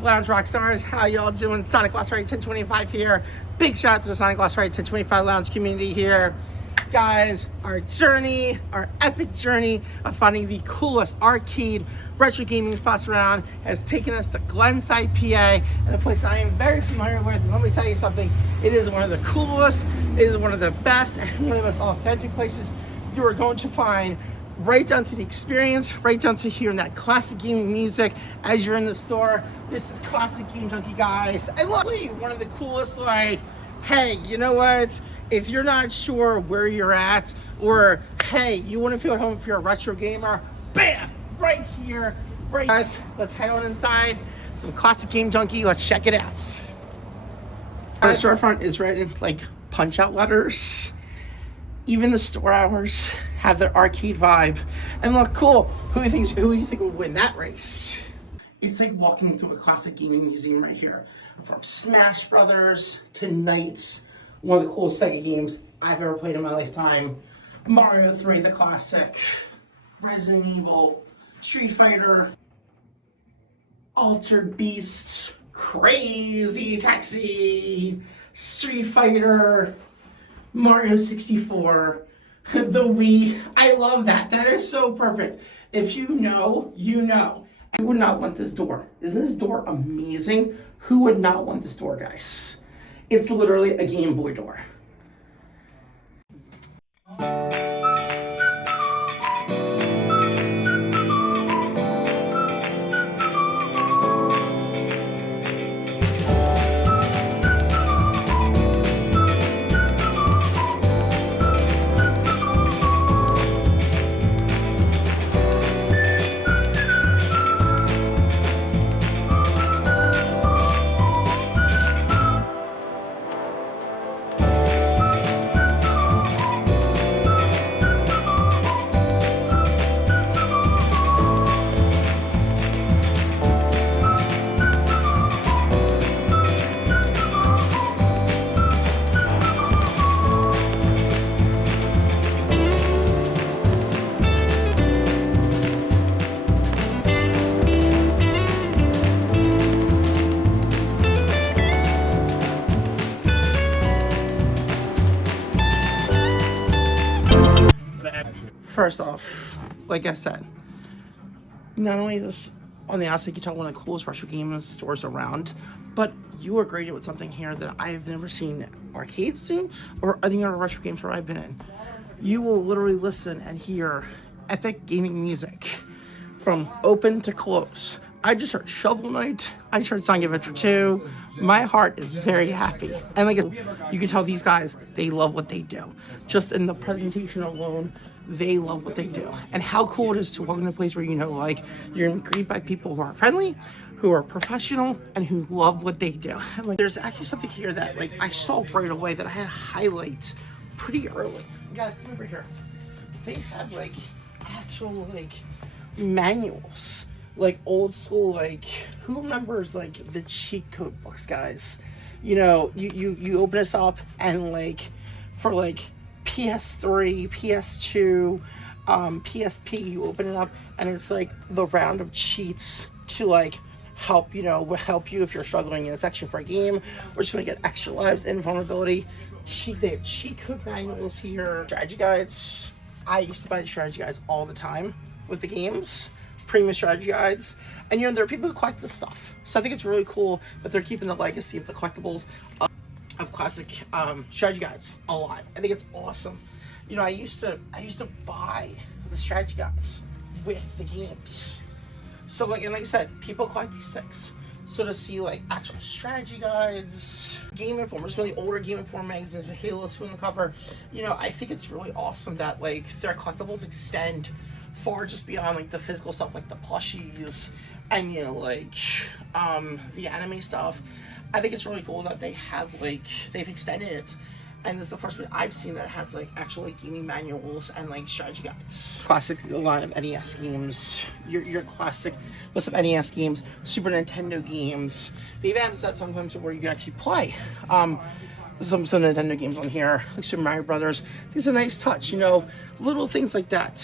up, Lounge Rock Stars? How y'all doing? Sonic Gloss Right 1025 here. Big shout out to the Sonic Gloss Right 1025 Lounge community here. Guys, our epic journey of finding the coolest arcade retro gaming spots around has taken us to Glenside PA, and a place I am very familiar with. And let me tell you something, it is one of the coolest, it is one of the best, and one of the most authentic places you are going to find, right down to the experience, right down to hearing that classic gaming music as you're in the store. This is Classic Game Junkie, guys. I love one of the coolest, like, hey, you know what? If you're not sure where you're at, or hey, you want to feel at home if you're a retro gamer, bam, right here, right. Guys, let's head on inside. Some Classic Game Junkie, let's check it out. The storefront is written like punch-out letters. Even the store hours have that arcade vibe and look cool. Who do you think would win that race? It's like walking through a classic gaming museum right here. From Smash Brothers to Knights, one of the coolest Sega games I've ever played in my lifetime. Mario 3, the classic. Resident Evil, Street Fighter, Altered Beast, Crazy Taxi, Street Fighter, Mario 64, the Wii. I love that. That is so perfect. If you know, you know. I would not want this door. Isn't this door amazing? Who would not want this door, guys? It's literally a Game Boy door. First off, like I said, not only this on the outside, you can tell one of the coolest retro gaming stores around, but you are graded with something here that I have never seen arcades do or any other retro game store I've been in. You will literally listen and hear epic gaming music from open to close. I just heard Shovel Knight. I just heard Sonic Adventure 2. My heart is very happy. And like you can tell these guys, they love what they do. Just in the presentation alone, they love what they do. And how cool it is to walk into a place where you know, like, you're greeted by people who are friendly, who are professional, and who love what they do. And like, there's actually something here that like I saw right away that I had to highlight pretty early. Guys, come over here. They have like actual like manuals. Like old school, like who remembers like the cheat code books, guys? You know, you open this up and like for like PS3, PS2, PSP, you open it up and it's like the round of cheats to like help you if you're struggling in a section for a game or just want to get extra lives and vulnerability. They have cheat code manuals here, strategy guides. I used to buy the strategy guides all the time with the games. Premium strategy guides, and there are people who collect this stuff, so I think it's really cool that they're keeping the legacy of the collectibles of classic strategy guides alive. I think it's awesome. I used to buy the strategy guides with the games, so like I said, people collect these things. So to see like actual strategy guides, Game Informer, some of the older Game Informer magazines with Halo 2 on the cover, I think it's really awesome that like their collectibles extend far just beyond like the physical stuff, like the plushies and the anime stuff. I think it's really cool that they have they've extended it, and this is the first one I've seen that has like actual gaming manuals and like strategy guides. Classic line of NES games, your classic list of NES games, Super Nintendo games. They even have set sometimes where you can actually play some Nintendo games on here, like Super Mario Brothers. These are a nice touch, little things like that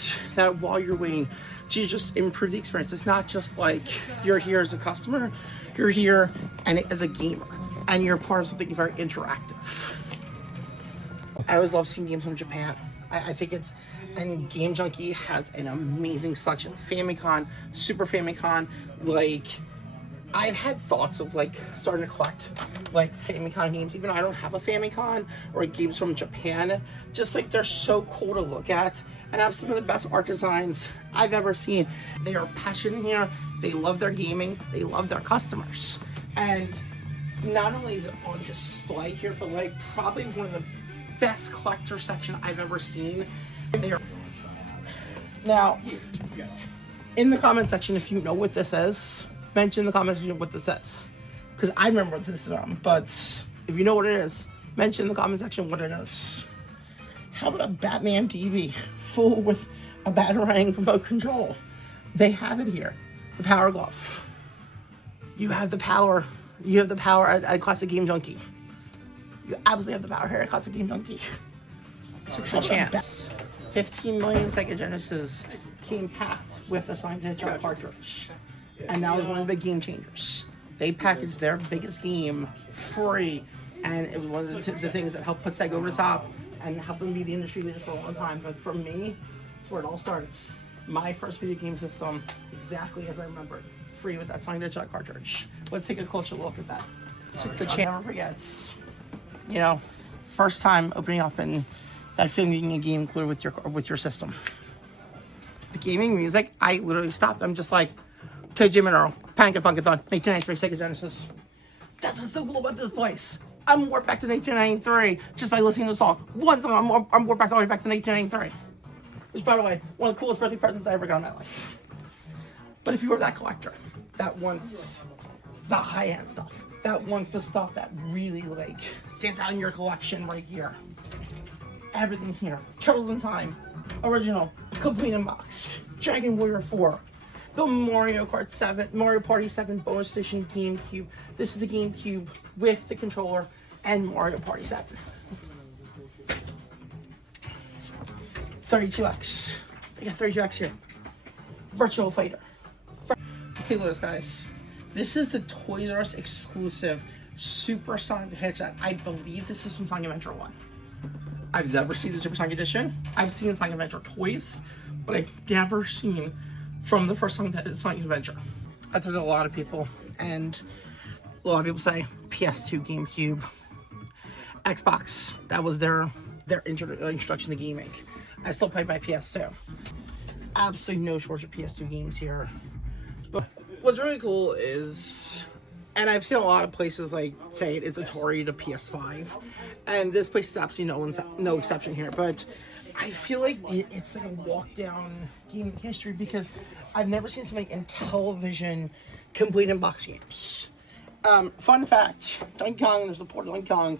while you're waiting to just improve the experience. It's not just like you're here as a customer, You're here and as a gamer, and you're part of something very interactive. I always love seeing games from Japan. I think it's, and Game Junkie has an amazing selection. Famicom, Super Famicom, like, I've had thoughts of like starting to collect like Famicom games, even though I don't have a Famicom, or games from Japan. Just like they're so cool to look at and have some of the best art designs I've ever seen. They are passionate here. They love their gaming. They love their customers. And not only is it on display here, but like probably one of the best collector section I've ever seen. They are now in the comment section if you know what this is. Mention in the comment section what this is, because I remember what this is from. But if you know what it is, mention in the comment section what it is. How about a Batman TV full with a Batarang remote control? They have it here. The Power Glove. You have the power. You have the power at Classic Game Junkie. You absolutely have the power here at Classic Game Junkie. Took the chance. 15 million Sega Genesis came packed with a signed digital cartridge. And that was one of the big game changers. They packaged their biggest game free, and it was one of the things that helped put Sega over the top and helped them be the industry leaders for a long time. But for me, it's where it all starts. My first video game system, exactly as I remember it, free with that signed digital cartridge. Let's take a closer look at that. Took the chance. Never forgets. You know, first time opening up and that feeling getting a game clear with your system. The gaming music, I literally stopped. I'm just like, to Jim and Earl, Panic and Punkathon, 1993 Sega Genesis. That's what's so cool about this place. I'm warped back to 1993 just by listening to the song. One song, I'm warped back all the way back to 1993. Which, by the way, one of the coolest birthday presents I ever got in my life. But if you were that collector, that wants the high-end stuff, that wants the stuff that really, like, stands out in your collection right here. Everything here. Turtles in Time, original, complete in box, Dragon Warrior 4, the Mario Kart 7, Mario Party 7 bonus edition GameCube. This is the GameCube with the controller and Mario Party 7. 32X. I got 32X here. Virtual Fighter. Okay, look at this, guys. This is the Toys R Us exclusive Supersonic headset. I believe this is from Sonic Adventure 1. I've never seen the Supersonic edition. I've seen Sonic Adventure toys, but I've never seen from the first Sonic Adventure. I've talked to a lot of people, and a lot of people say PS2, GameCube, Xbox. That was their introduction to gaming. I still play my PS2. Absolutely no shortage of PS2 games here. But what's really cool is, and I've seen a lot of places like say it's Atari to PS5, and this place is absolutely no exception here. But I feel like it's like a walk down gaming history because I've never seen so many Intellivision complete in-box games. Fun fact, Donkey Kong, there's a port of Donkey Kong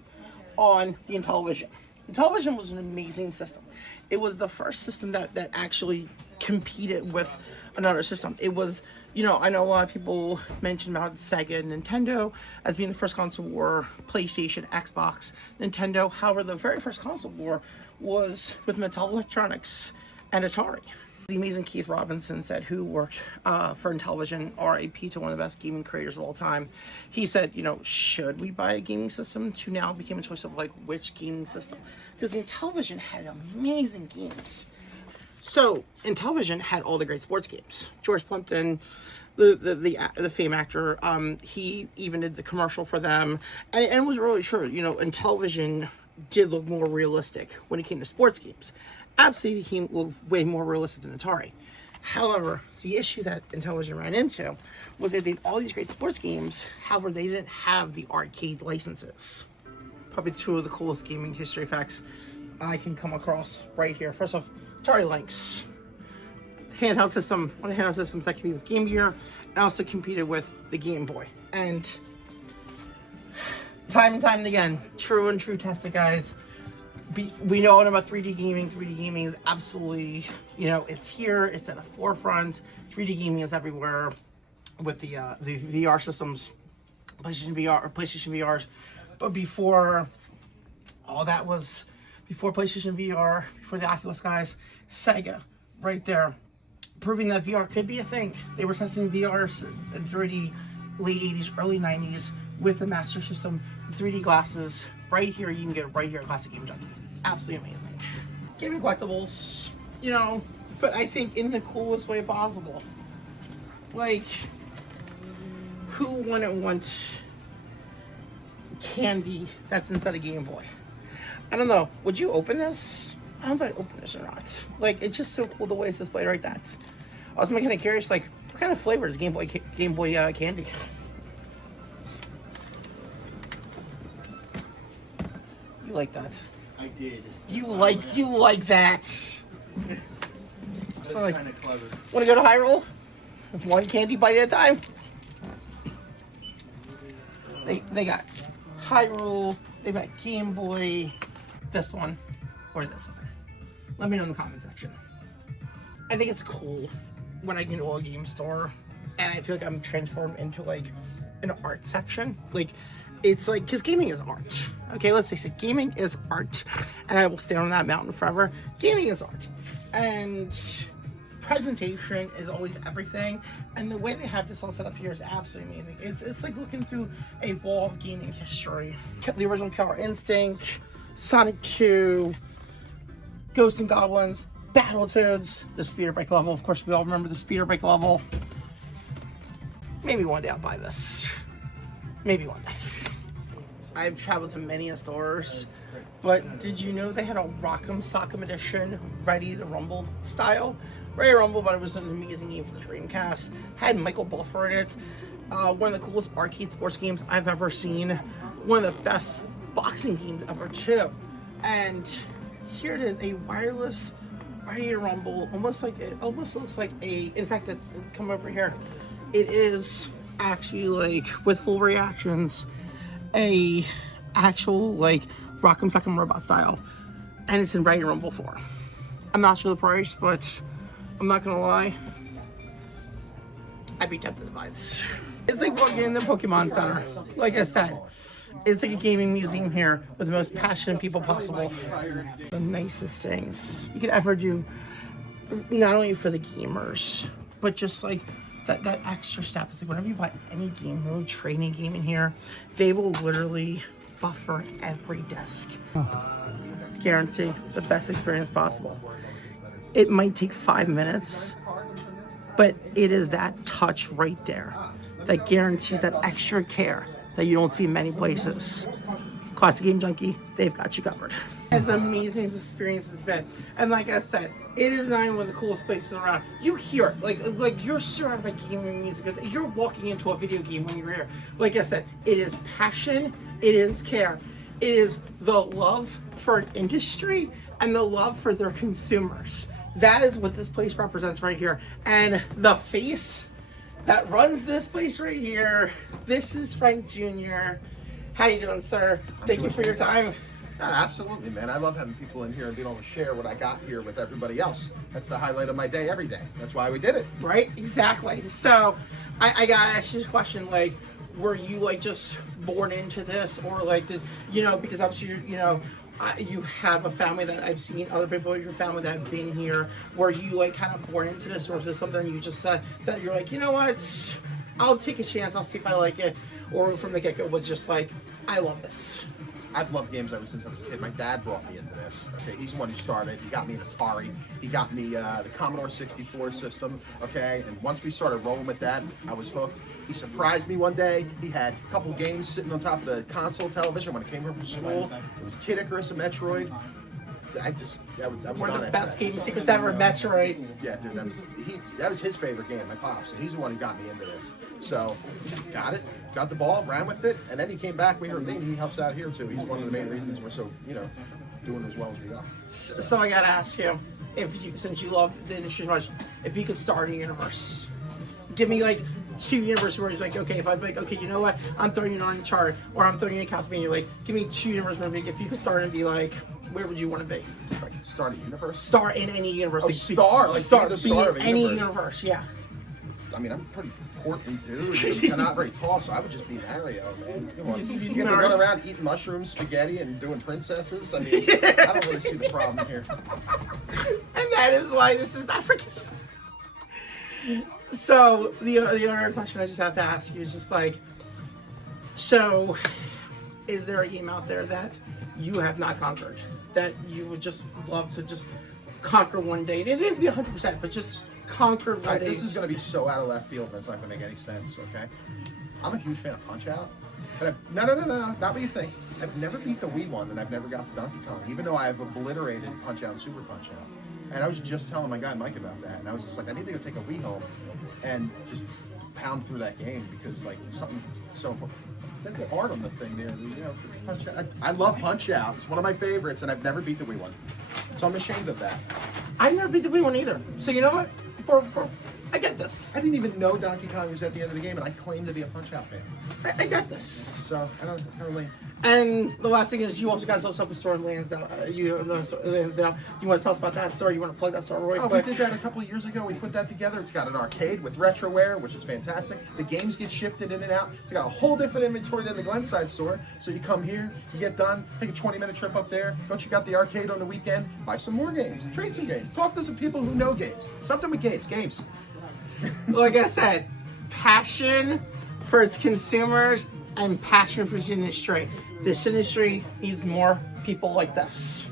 on the Intellivision. Intellivision was an amazing system. It was the first system that actually competed with another system. It was, you know, I know a lot of people mention about Sega and Nintendo as being the first console war, PlayStation, Xbox, Nintendo. However, the very first console war was with Mattel Electronics and Atari. The amazing Keith Robinson said, who worked for Intellivision, RIP to one of the best gaming creators of all time. He said, you know, should we buy a gaming system? To now became a choice of like which gaming system, because Intellivision had amazing games. So Intellivision had all the great sports games. George Plimpton, the fame actor, he even did the commercial for them, and it was really true. You know, Intellivision did look more realistic when it came to sports games. Absolutely, he looked way more realistic than Atari. However, the issue that Intellivision ran into was that they had all these great sports games. However, they didn't have the arcade licenses. Probably two of the coolest gaming history facts I can come across right here. First off, Atari Lynx. Handheld system, one of the handheld systems that competed with Game Gear and also competed with the Game Boy. And time and again, true tested, guys. We know about 3D gaming. 3D gaming is absolutely, you know, it's here, it's at the forefront. 3D gaming is everywhere with the VR systems, PlayStation VRs. But before all that was, before PlayStation VR, before the Oculus guys, Sega, right there, proving that VR could be a thing. They were testing VR and 3D late 80s, early 90s with the Master System 3D glasses. Right here, you can get it right here at Classic Game Junkie. Absolutely amazing. Gaming collectibles, you know, but I think in the coolest way possible. Like, who wouldn't want candy that's inside a Game Boy? I don't know. Would you open this? I don't know if I'd open this or not. Like, it's just so cool the way it's displayed right that. I was kind of curious, like, what kind of flavor is Game Boy candy? You like that? I did. You like that? So like, kind of clever. Want to go to Hyrule? One candy bite at a time. They got Hyrule. They got Game Boy. This one or this one. Let me know in the comment section. I think it's cool when I go to a game store and I feel like I'm transformed into like an art section. Like, it's like, because gaming is art. Okay, let's face it, gaming is art. And I will stand on that mountain forever. Gaming is art. And presentation is always everything. And the way they have this all set up here is absolutely amazing. It's like looking through a wall of gaming history. The original Killer Instinct, Sonic 2, Ghosts and Goblins, Battletoads, the speeder bike level. Of course, we all remember the speeder bike level. Maybe one day I'll buy this. Maybe one day. I've traveled to many stores, but did you know they had a Rock'em Sock'em edition, Ready to Rumble style? Ready to Rumble, but it was an amazing game for the Dreamcast. Had Michael Buffer in it. One of the coolest arcade sports games I've ever seen. One of the best boxing games ever too. And here it is, a wireless Ready to Rumble. It almost looks like a. In fact, it's come over here. It is actually like with full reactions, a actual like Rock'em Sock'em Robot style, and it's in Ready to Rumble 4. I'm not sure the price, but I'm not gonna lie, I'd be tempted to buy this. It's like walking in the Pokemon Center. Like I said, it's like a gaming museum here with the most passionate people possible. The nicest things you could ever do, not only for the gamers, but just like that extra step. It's like whenever you buy any game mode, training game in here, they will literally buffer every desk. Guarantee the best experience possible. It might take 5 minutes, but it is that touch right there that guarantees that extra care that you don't see in many places. Classic Game Junkie, they've got you covered. As amazing as this experience has been, and like I said, it is not even one of the coolest places around. You hear it, like you're surrounded by gaming music. You're walking into a video game when you're here. Like I said, it is passion, it is care, it is the love for an industry and the love for their consumers. That is what this place represents right here. And the face that runs this place right here, this is Frank Jr. How you doing, sir? Thank you for your time. Yeah, absolutely, man. I love having people in here and being able to share what I got here with everybody else. That's the highlight of my day every day. That's why we did it. Right? Exactly. So, I gotta ask you a question, like, were you, like, just born into this? Or, like, did, you know, because obviously, you have a family that I've seen, other people in your family that have been here. Were you, like, kind of born into this? Or is it something you just that you're like, you know what? I'll take a chance. I'll see if I like it. Or from the get-go was just like, I love this. I've loved games ever since I was a kid. My dad brought me into this. Okay, he's the one who started. He got me an Atari. He got me the Commodore 64 system. Okay, and once we started rolling with that, I was hooked. He surprised me one day. He had a couple games sitting on top of the console television when I came home from school. It was Kid Icarus and Metroid. I was one of the best gaming secrets ever, Metroid. Yeah, dude, that was his favorite game, my pops, and he's the one who got me into this. So, got the ball, ran with it, and then he came back. We heard maybe he helps out here too. He's one of the main reasons we're so, doing as well as we are. So I gotta ask you, since you love the industry so much, if you could start a universe, give me like 2 universes where it's like, okay, if I'd be like, okay, you know what, I'm throwing you on Uncharted, or I'm throwing you in Castlevania, like, give me 2 universes where if you could start and be like, where would you want to be? If I could start a universe? Start in any universe. Oh, like, start be of any universe. universe, yeah. I mean, I'm pretty portly dude. I'm not very tall, so I would just be Mario, man. Come on. You get to run around eating mushrooms, spaghetti, and doing princesses. I mean, I don't really see the problem here. And that is why this is not for So the other question I just have to ask you is just like, so is there a game out there that you have not conquered that you would just love to just conquer one day? It doesn't have to be 100%, but just conquer one day. This is going to be so out of left field that's not going to make any sense. Okay, I'm a huge fan of Punch Out. But no, not what you think. I've never beat the Wii one, and I've never got the Donkey Kong, even though I've obliterated Punch Out and Super Punch Out. And I was just telling my guy Mike about that, and I was just like, I need to go take a Wii home and just pound through that game because like something so. The art on the thing there, you know, Punch Out. I love Punch Out. It's one of my favorites, and I've never beat the Wii one, so I'm ashamed of that. I've never beat the Wii one either. So you know what? I get this. I didn't even know Donkey Kong was at the end of the game, and I claim to be a Punch Out fan. I got this. So I don't know. It's kind of lame. And the last thing is, you also guys also have a store in Lansdale. Lansdale. You want to tell us about that store? You want to plug that store real quick? We did that a couple of years ago. We put that together. It's got an arcade with retroware, which is fantastic. The games get shifted in and out. It's got a whole different inventory than the Glenside store. So you come here, you get done, take a 20-minute trip up there, go check out the arcade on the weekend, buy some more games, trade some games, talk to some people who know games. Something with games. Like I said, passion for its consumers and passion for this industry. This industry needs more people like this.